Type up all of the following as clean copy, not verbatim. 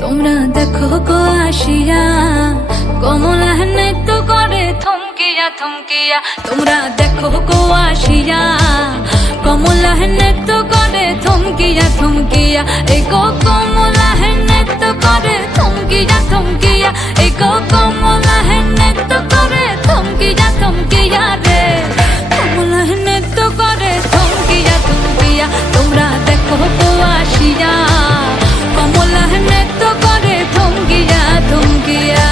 তোমরা দেখো গো আসিয়া কমলা নৃত্য করে থমকিয়া থমকিয়া। তোমরা দেখো গো আসিয়া কমলা নৃত্য করে থমকিয়া থমকিয়া। এই গো কমলা নৃত্য করে থমকিয়া থমকিয়া। এই গো কমলা নৃত্য করে থমকিয়া থমকিয়া রে। কমলা নৃত্য করে থমকিয়া থমকিয়া। তোমরা দেখো গো আসিয়া কমলা নৃত্য করে থমকিয়া থমকিয়া।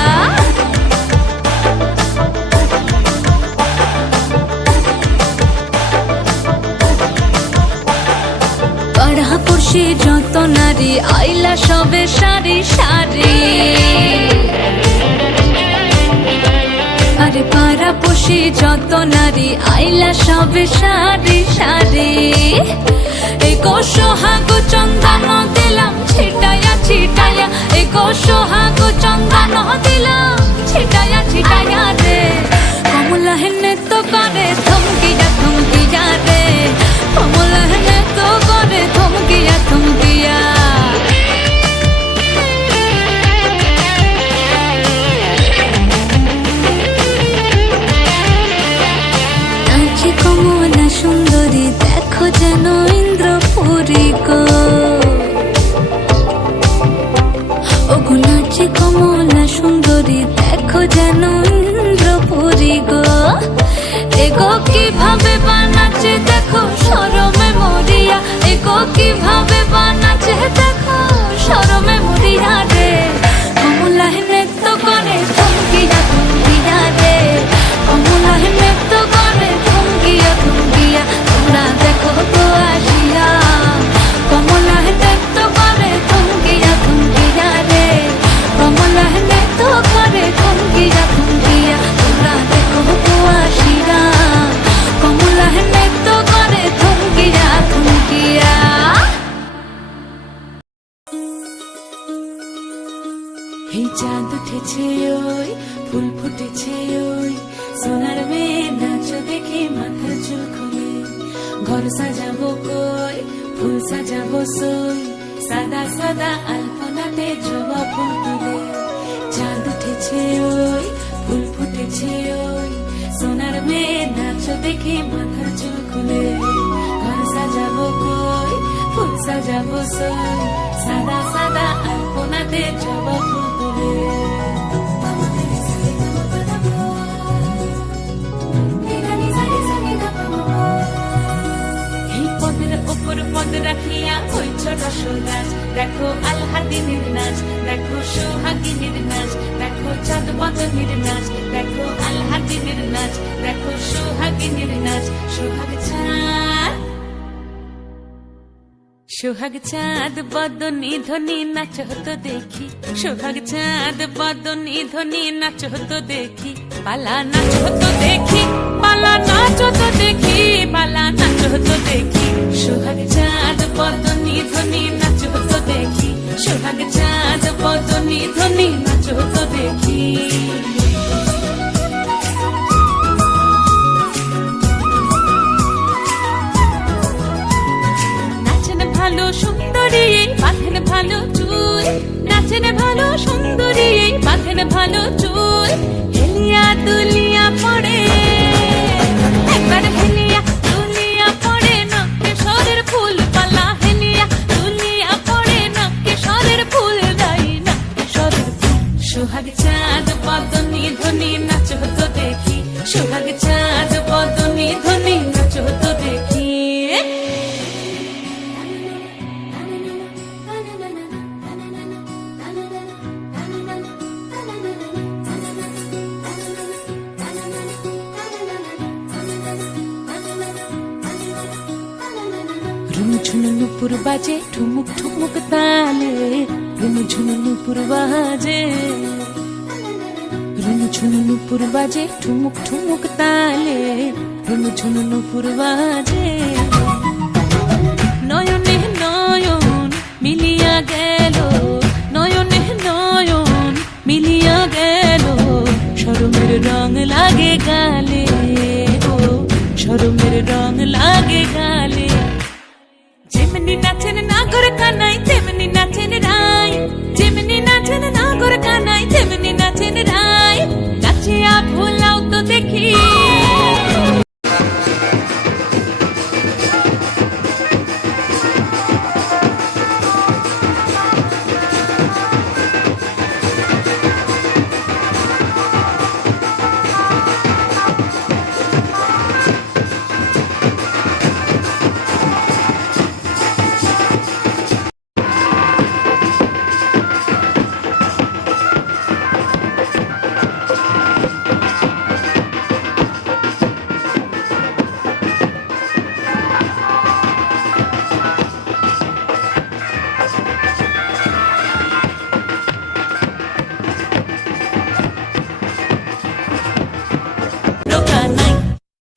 পাড়াপড়শি যত নারী আইলা সবে সারি সারি। আরে পাড়াপড়শি যত নারী আইলা সবে সারি সারি। এই গো সোহাগ চন্দন দিলাম ছিটায়া ছিটায়া। এই গো সোহাগ চন্দন দিলাম ছিটায়া ছিটায়া রে। কমলা নৃত্য করে থমকিয়া থমকিয়া রে। কমলা নৃত্য করে থমকিয়া থমকিয়া। নাচে কমলা সুন্দরী দেখো যেন ইন্দ্রপুরী গো। ওগো নাচে কমলা সুন্দরী দেখো যেন ইন্দ্রপুরী গো। এগো কিভাবে বান কিভাবে বানাচ্ছে দেখো শরমে মরিয়া রে কমলায় নৃত্য করে থমকিয়া থমকিয়া রে কমলায় নৃত্য করে থমকিয়া থমকিয়া তোমরা দেখো তো আসিয়া কমলায় নৃত্য করে থমকিয়া থমকিয়া রে কমলায় নৃত্য করে থমকিয়া থমকিয়া তোমরা দেখো তো আসিয়া কমলায় নৃত্য করে থমকিয়া থমকিয়া এই চাঁদ উঠেছে ওই ফুল ফুটেছে ওই সোনার মেয়ে নাচ দেখে মাথার চুল খুলে ঘর সাজাবো কই ফুল সাজাবো সই সাদা সাদা আলপনাতে জবা ফুল তুলে চাঁদ উঠেছে ওই ফুল ফুটেছে ওই সোনার মেয়ে নাচ দেখে মাথার চুল খুলে ঘর সাজাবো কই ফুল সাজাবো সই সাদা সাদা আলপনাতে জবা ফুল তুলে এই পদের ওপর পদ রাখিয়া ওই ছোট সোনাজ দেখো আলহাদিনীর নাচ দেখো সোহাগিনীর নাচ দেখো চাঁদ বদনীর নাচ দেখো আলহাদিনীর নাচ দেখো সোহাগিনীর নাচ সোহাগ চাঁদ সোহাগ চাঁদ বদনী ধ্বনি নাচ হতো দেখি সোহাগ চাঁদ বদনী ধ্বনি নাচ হতো দেখি পালা নাচ হতো দেখি পালা নাচ হতো দেখি পালা নাচ হতো দেখি সোহাগ চাঁদ বদনী ধ্বনি নাচ হতো দেখি সোহাগ চাঁদ বদনী ধ্বনি নাচ হতো দেখি ভালো সুন্দরী বাঁধেন ভালো চুল নাচেন ভালো সুন্দরী বাঁধেন ভালো চুল হেলিয়া দুলিয়া পড়ে একবার হেলিয়া দুলিয়া পড়ে নকে সরের ফুল পালা হেলিয়া দুলিয়া পড়ে নকে সরের ফুল দাই নকে সরের ফুল সোহাগ চাঁদ বদনী ধ্বনি নাচ হতো দেখি সোহাগ চাঁদ বদনী ধ্বনি নাচ হতো দেখি ঝুনু নুপুর বাজে ঠুমুক ঠুমুক তালে রুনু ঝুনু নুপুর বাজে রুনু ঝুনু নুপুর বাজে ঠুমুক ঠুমুক তালে রুনু ঝুনু নুপুর বাজে নয়নে নয়ন মিলিয়া গেল নয়নে নয়ন মিলিয়া গেল শরমের রং লাগে গালে ও শরমের রং লাগে গালে যেমনি নাচেন নাগর কানাই তেমনি নাচেন রাই যেমনি নাচেন নাগর কানাই তেমনি নাচেন রাই নাচিয়া ভোলাও তো দেখি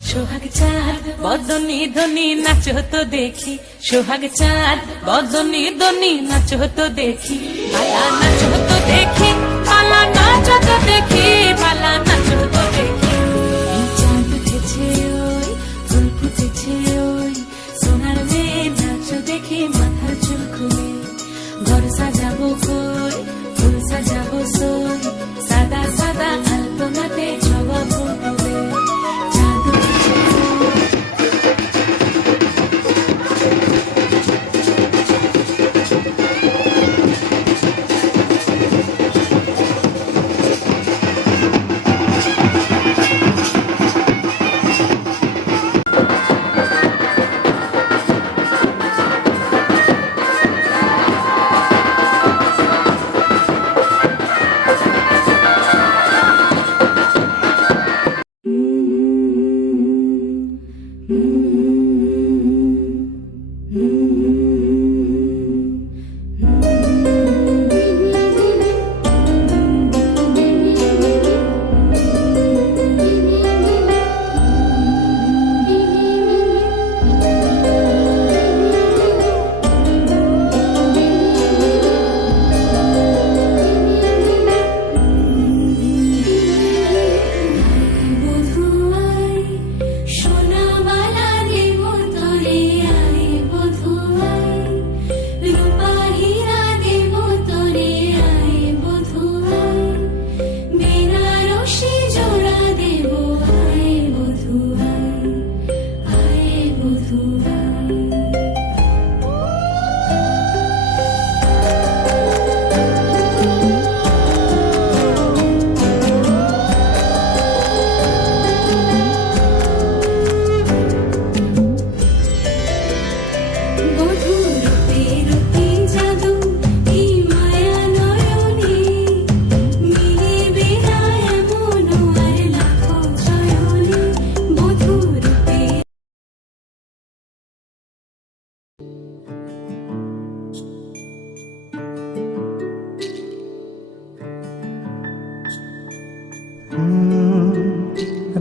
সোহাগ চাঁদ বদনী ধ্বনি নাচ হতো দেখি সোহাগ চাঁদ বদনী ধ্বনি নাচ হতো দেখি পালা নাচ হতো দেখি পালা নাচ হতো দেখি পালা নাচ হতো দেখি এই চাঁদ উঠেছে ওই ফুল ফুটেছে ওই সোনার মেয়ে নাচ দেখি মাথার চুল খুলে ঘর সাজাবো কই ফুল সাজাবো সই সাদা সাদা আলপনাতে জবা ফুল তুলে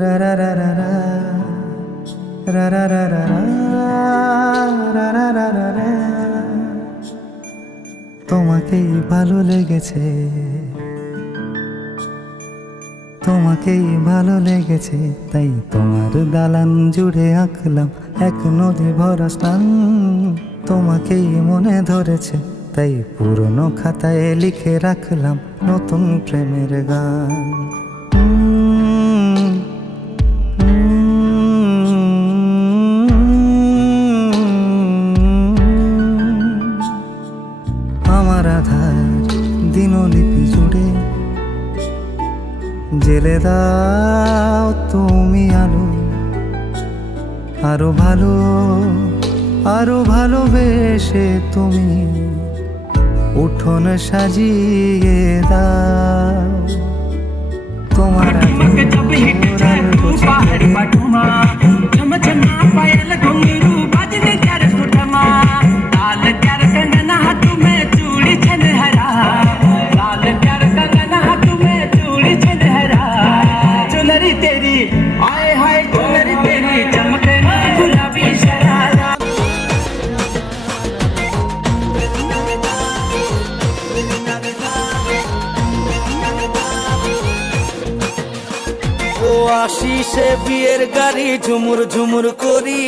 রা রা রা রা রা রা রা রা রা রা রা রা রা রা। তোমাকেই ভালো লেগেছে, তোমাকেই ভালো লেগেছে, তাই তোমার দালান জুড়ে আঁকলাম এক নদী ভরা স্থান। তোমাকেই মনে ধরেছে, তাই পুরনো খাতায় লিখে রাখলাম নতুন প্রেমের গান। আমার আধার দিনলিপি জুড়ে জেলে দাও তুমি আলো, আরো ভালো আরো ভালোবেসে তুমি উঠোন সাজিয়ে দাও। তোমার तेरी आए हाय चुनरी तेरी चमके गुलाबी शरारा। ও আশিসে বিয়ের গাড়ি ঝুমুর ঝুমুর করি,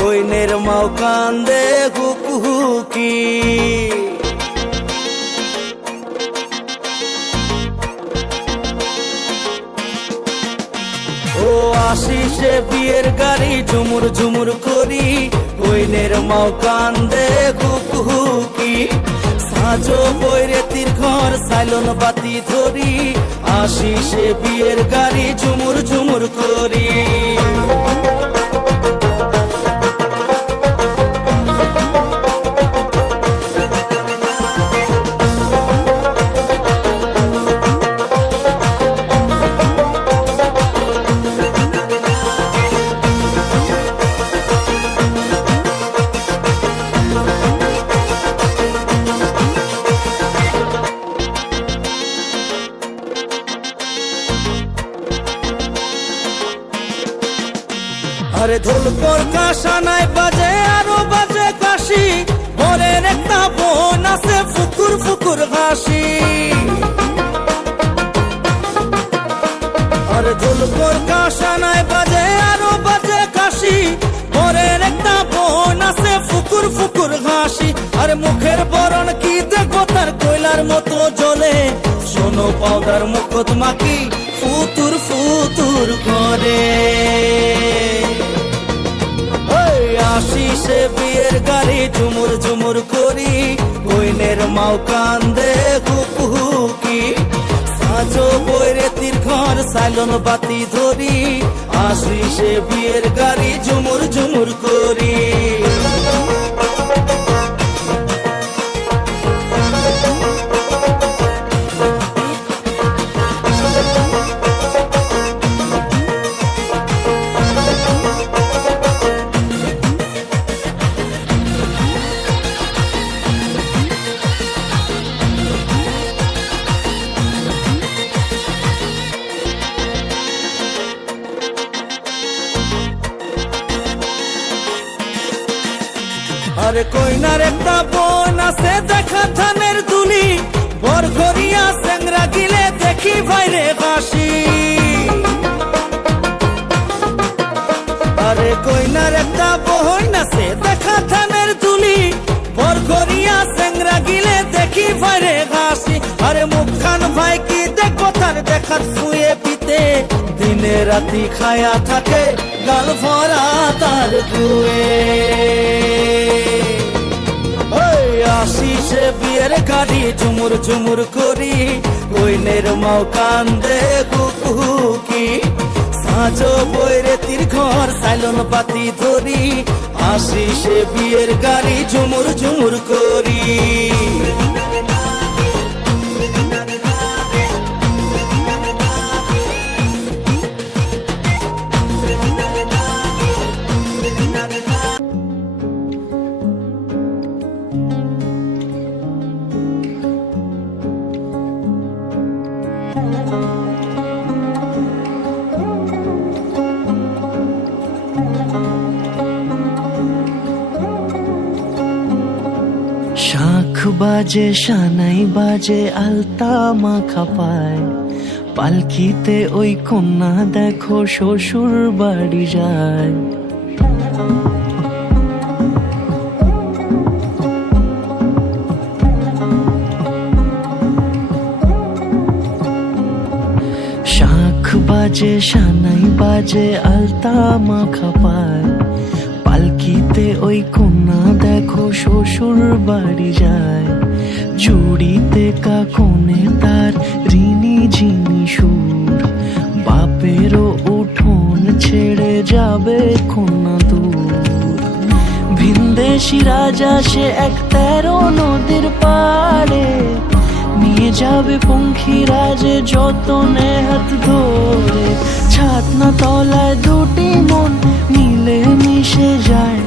কইনের মাও কান্দে হুকি। ও আশিসে বিয়ের গাড়ি ঝুমুর ঝুমুর করি, কইনের মাও কান্দে হুকি। সাজো বৈরেতির ঘর সাইলন বাতি ধরি, আশিসে বিয়ের গাড়ি ঝুমুর ঝুমুর করি। আরে ঢোলকর কাশানায় বাজে আরো বাজে কাশি, বরের একটা বোন আছে ফুকুর ফুকুর হাসি। আরে ঢোলকর কাশানায় বাজে আরো বাজে কাশি, বরের একটা বোন আছে ফুকুর ফুকুর হাসি। আরে মুখের বরণ কি দেখো তার কয়লার মতো জ্বলে, শোনো পাউডার মুখত মাখি ফুতুর ফুতুর করে। আশিসে বিয়ের গাড়ি ঝুমুর ঝুমুর করি, কইনের মাও কান্দে হুকি। সাজো বৈরেতির ঘর সাইলন বাতি ধরি, আশিসে বিয়ের গাড়ি ঝুমুর ঝুমুর করি। আরে কইনার একটা বোন আছে দেখা ধানের দুলি, বর ঘরিয়া সেংরা গিলে দেখি ভাইরে বাসি। আরে কইনার একটা বোন আছে দেখা ধানের দুলি, বর ঘরিয়া সেংরা গিলে দেখি ভাইরে বাসি। আরে মুখখান ভাই কি দেখো তার দেখাত শুয়ে পিতে, দিনে রাতি খায়া থাকে গাল ভরা তার গুয়ে। আশিসে বিয়ের গাড়ি ঝুমুর ঝুমুর করি, কইনের মাও কান্দে হুকি। সাজো বৈরেতির ঘর সাইলন বাতি ধরি, আশিসে বিয়ের গাড়ি ঝুমুর ঝুমুর করি। বাজে সানাই বাজে আলতা মাখা পায়, পালকিতে ওই কন্যা দেখো শ্বশুর বাড়ি যায়। শাঁখ বাজে সানাই বাজে আলতা মাখা পায়, পালকিতে ওই কন্যা দেখো শ্বশুর বাড়ি যায়। চুড়িতে কাকনে তার ঋণী ঝিনি সুর, বাপেরও উঠোন ছেড়ে যাবে কন্যা দূর। ভিনদেশি রাজা সে এক 13 নদীর পাড়ে, নিয়ে যাবে পঙ্খী রাজে যতনে হাত ধরে। ছাতনা তলায় দুটি মন মিলে মিশে যায়,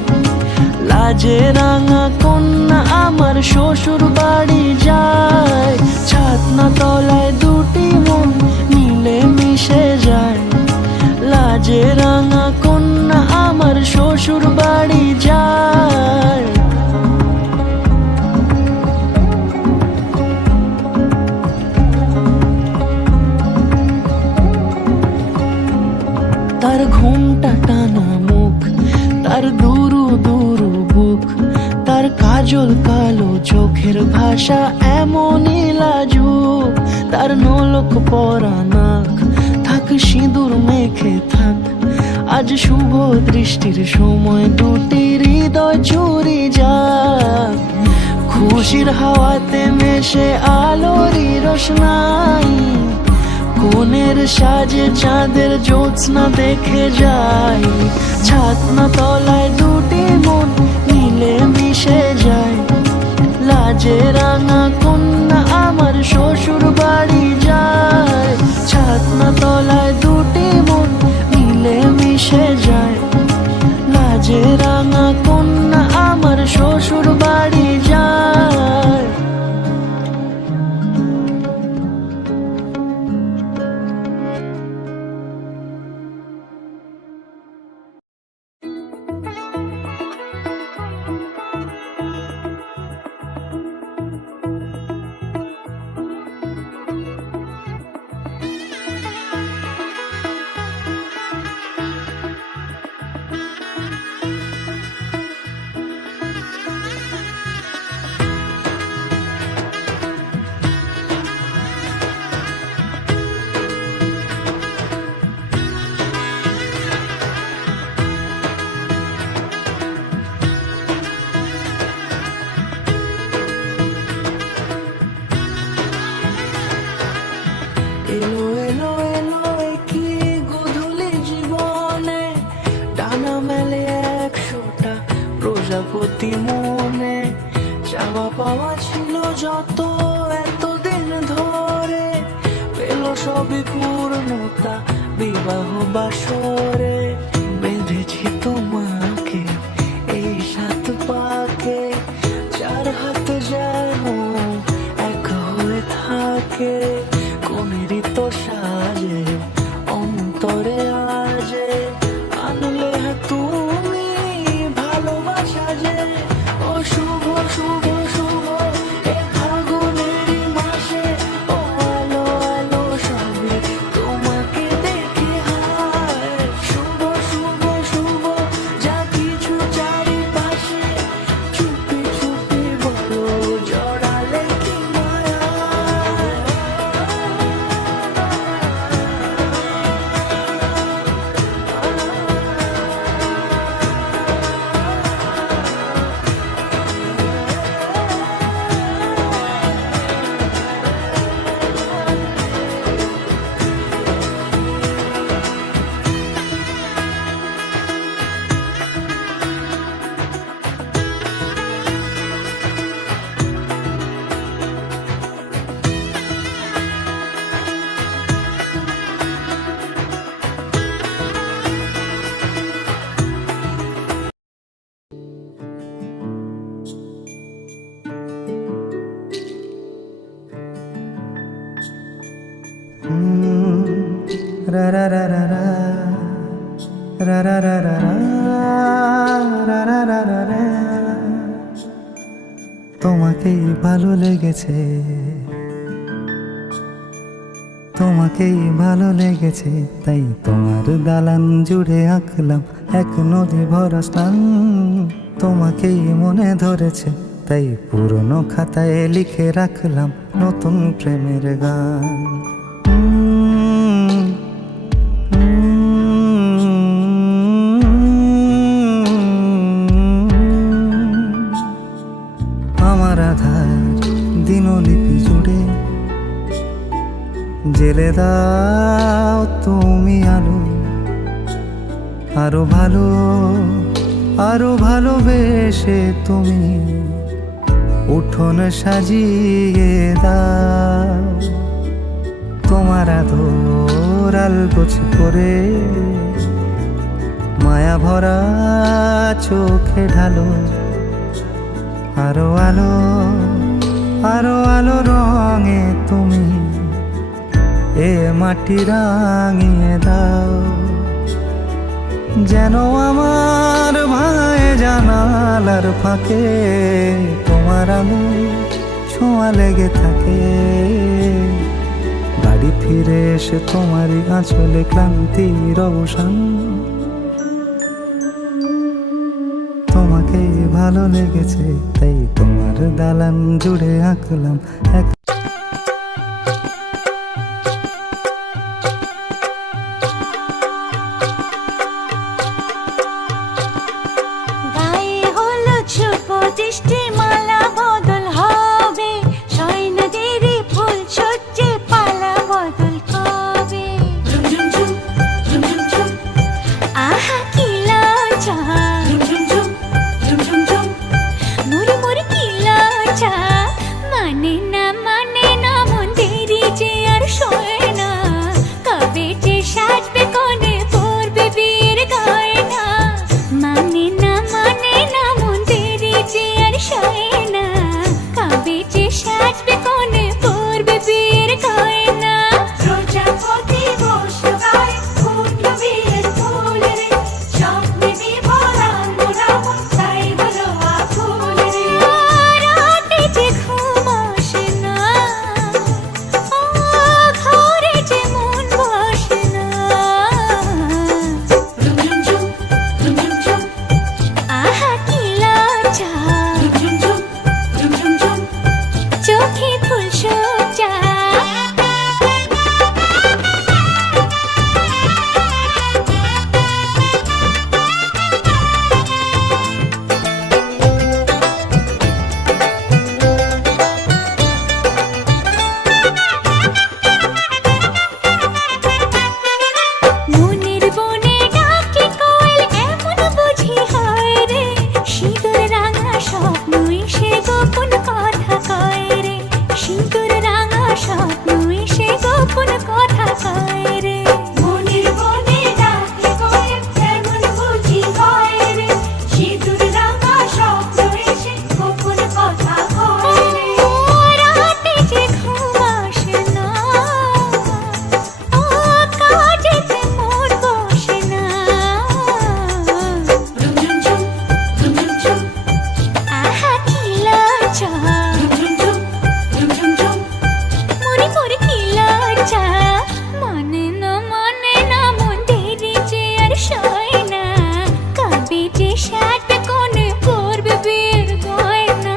লাজে রাঙা কন্যা আমার শ্বশুর বাড়ি যায়। ছাতনা তলায় দুটি মন মিলে মিশে যায়, লাজে রাঙা কন্যা আমার শ্বশুর বাড়ি যায়। তার ঘুমটা টানা মুখ, তার দুরু দুরু বুক, তার কাজল কালো চোখের ভাষা এমনই লাজুক। তার নোলক পরা নাক, থাক সিঁদুর মেখে থাক, আজ শুভ দৃষ্টির সময় দুটি হৃদয় চুরি যাক। খুশির হাওয়াতে মেশে আলোরই রোশনাই, কোণের সাজে চাঁদের জ্যোৎস্না দেখে যাই। ছাতনা তলায় দুটি মন মিলে মিশে যায়, লাজে রাঙা কন্যা আমার শ্বশুর বাড়ি যায়। ছাতনা তলায় দুটি মন মিলে মিশে যায়, লাজে রাঙা কন্যা আমার শ্বশুর বাড়ি যায়। এলো এলো এলো কি গোধূলি জীবনে, ডানা মেলে 100টা প্রজাপতি মনে। চাওয়া পাওয়া ছিল যত এতদিন ধরে, পেল সবই পূর্ণতা বিবাহ বাসরে। বেঁধেছি তোমাকে এই 7 পাকে, 4 হাত যেন এক হয়ে থাকে। কোনেরই তো সাজে অন্তরে আজে, আনলে তুমি ভালোবাসা যে। ও শুভ শুভ শুভ এ ফাগুনেরই মাসে, ও আলো আলো সবে তোমাকে দেখে হায়। শুভ শুভ শুভ যা কিছু চারিপাশে, চুপি চুপি বলো জড়ালে কি মায়া। ra ra ra ra ra ra ra ra ra ra ra ra ra ra ra তোমাকেই ভালো লেগেছে, তোমাকেই ভালো লেগেছে, তাই তোমার দালান জুড়ে আঁকলাম এক নদী ভরা স্থান। তোমাকেই মনে ধরেছে, তাই পুরনো খাতায় লিখে রাখলাম নতুন প্রেমের গান। আমার আধার দিনলিপি জুড়ে জেলে দাও তুমি আলো, আরো ভালো, আরো ভালোবেসে তুমি উঠোন সাজিয়ে দাও। তোমার আদর আলগোছ করে মায়া ভরা চোখে ঢালো, আরো আলো, আরো আলো রঙে তুমি এ মাটি রাঙিয়ে দাও। যেন আমার ভাঙায় জানালার ফাঁকে তোমার আলো ছোঁয়া লেগে থাকে। বাড়ি ফিরে এসে তোমারই আঁচলে ক্লান্তির অবসান। তোমাকেই ভালো লেগেছে, তাই তোমার দালান জুড়ে আঁকলাম এক। গায়ে হলুদ শুভ দৃষ্টি মালা বদল হবে, সৈন্যদেরই ফুল সজ্জে পালা বদল হবে। ঝুম ঝুম ঝুম, ঝুম ঝুম ঝুম, আহা কি লজ্জা, ঝুম ঝুম ঝুম, ঝুম ঝুম ঝুম, মুড়ি মুড়ি কি লজ্জা। মানে না মন দেরি যে আর সয় না, কবে যে সাজবে কোণে পরবে বিয়ের গয়না। মানে না মন দেরি যে আর সয় না, কবে যে সাজবে কোণে পরবে বিয়ের গয়না। প্রজাপতি বসলো গায়ে, ফুটলো বিয়ের ফুল রে, স্বপ্নে বিভোর আঙ্গুরাম, তাই হলো আকুল রে। রাতে যে ঘুম আসে না, ঘরে যে মন বসে না। ঝুম ঝুম ঝুম, ঝুম ঝুম ঝুম, আহা কি লজ্জা, ঝুম ঝুম ঝুম, ঝুম ঝুম ঝুম, চোখে ফুল সজ্জা। মনের বনে ডাকে কোয়েল এমন বুঝি হয় রে, সিঁদুর রাঙা স্বপ্ন এসে গোপন কথা কয় রে। সিঁদুর রাঙা স্বপ্ন এসে গোপন কথা কয় রে। মনের বনে ডাকে কোয়েল এমন বুঝি হয় রে, সিঁদুর রাঙা স্বপ্ন এসে গোপন কথা কয় রে। রাতে যে ঘুম আসে না, কাজেতে মন বসে না। ঝুম ঝুম ঝুম, ঝুম ঝুম ঝুম, আহা কি লজ্জা, ঝুম ঝুম ঝুম, ঝুম ঝুম ঝুম, মুড়ি মুড়ি কি লজ্জা। মানে না মন দেরি যে আর সয় না, কবে যে সাজবে কোণে পরবে বিয়ের গয়না।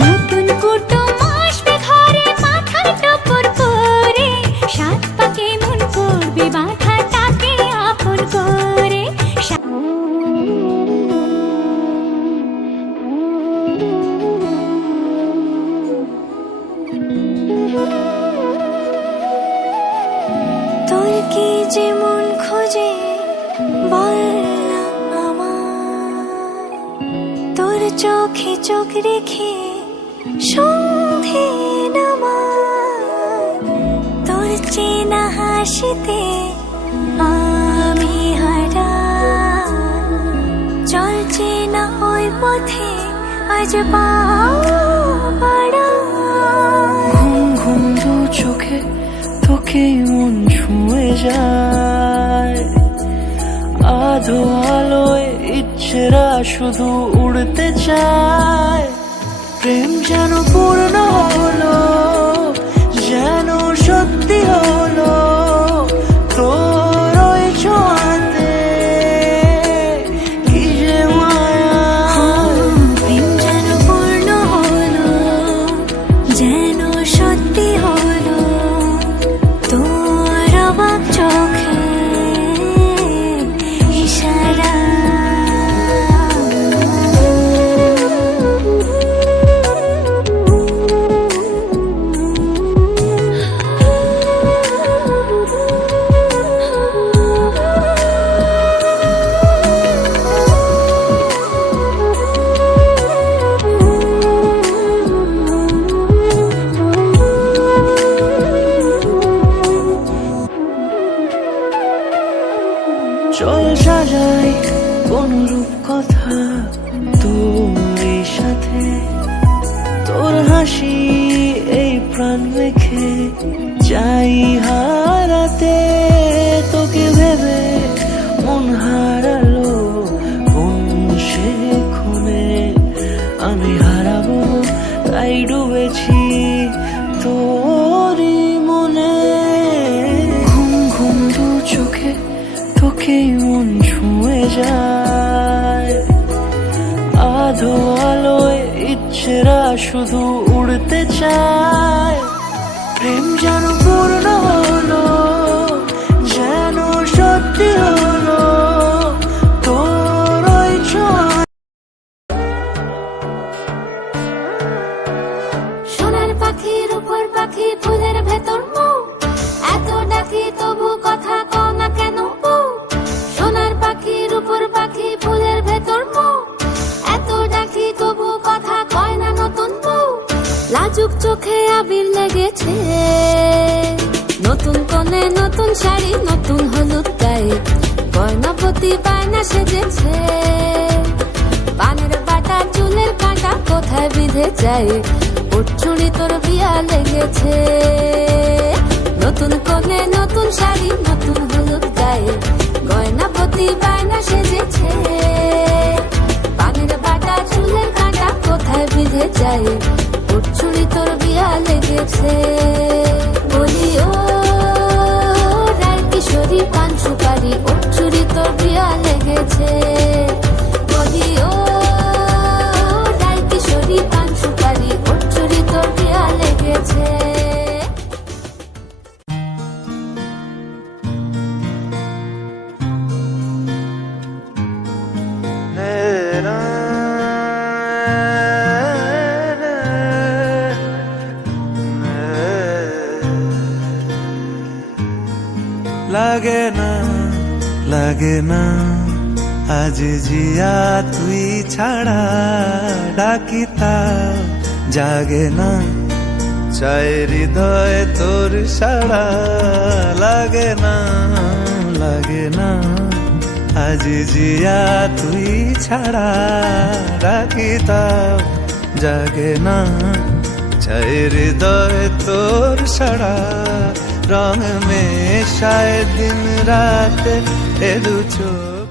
নতুন কুটুম আসবে ঘরে, মাথায় টপর করে, সাত পাকে মন করবে বাঁধা তাকে আপন করে। তোর কি যে মন খোঁজে বল না আমায়, তোর চোখে চোখ রেখে সন্ধে নামায়। তোর চেনা হাসিতে আমি হারা, চলছে না ওই পথে আজ পাড়া ঘুম ঘুম দু চোখে তোকেই মন ছুঁয়ে যায়, আধো আলোয় ইচ্ছেরা শুধু উড়তে চায়। প্রেম যেন পূর্ণ হলো, যেন সত্যি হলো তোর ওই ছোঁয়াতে, কি যে মায়া। প্রেম যেন পূর্ণ হলো, যেন সত্যি হলো তোর অবাক চোখে ইশারা। চল সাজাই কোন রূপ কথা তোর এই সাথে, তোর হাসি এই প্রাণ রেখে চাই হারাতে। তোকে ভেবে মন হারালো কোন সে খুনে, আমি হারাবো তাই ডুবেছি তোরই মনে। ঘুম ঘুম দু চোখে তোকেই মন ছুঁয়ে যায়, আধো আলোয় ইচ্ছেরা শুধু উড়তে চায়। প্রেম যেন পূর্ণ হলো, যেন সত্যি হলো তোর ওই ছোঁয়া। সোনার পাখির উপর পাখি ফুলের ভেতর মৌ, এত ডাকি তবু কথা কও না কেন বউ। সোনার পাখির উপর পাখি ফুলের ভেতর মৌ, এত ডাকি তবু কথা কয় না নতুন বউ। লাজুক চোখে আবির লেগেছে, নতুন কোণে নতুন শাড়ি নতুন হলুদ গায়ে, গয়নাপতি বায়না সেজেছে। পানের বাটা চুলের কাঁটা কোথায় বিঁধে যায়, উঠছুড়ি তোর বিয়া লেগেছে। নতুন কোণে নতুন শাড়ি নতুন হলুদ গায়ে, গয়নাপতি বায়না সেজেছে। পানের বাটা চুলের কাঁটা কোথায় বিঁধে যায়, উঠছুড়ি তোর বিয়া লেগেছে। বলি ও রায় কিশোরী পান সুপারি, উঠছুড়ি তোর বিয়া লেগেছে। বলি ও রায় কিশোরী পান সুপারি, উঠছুড়ি তোর বিয়া লেগেছে। লাগে না লাগে না আজ জিয়া তুই ছাড়া, ডাকিতা জাগে না চাই হৃদয় তোর সারা। লাগে না আজ জিয়া তুই ছাড়া, ডাকিতা জাগে না চাই হৃদয় তোর সারা। রং মেশায় দিন রাত এ দু চোখ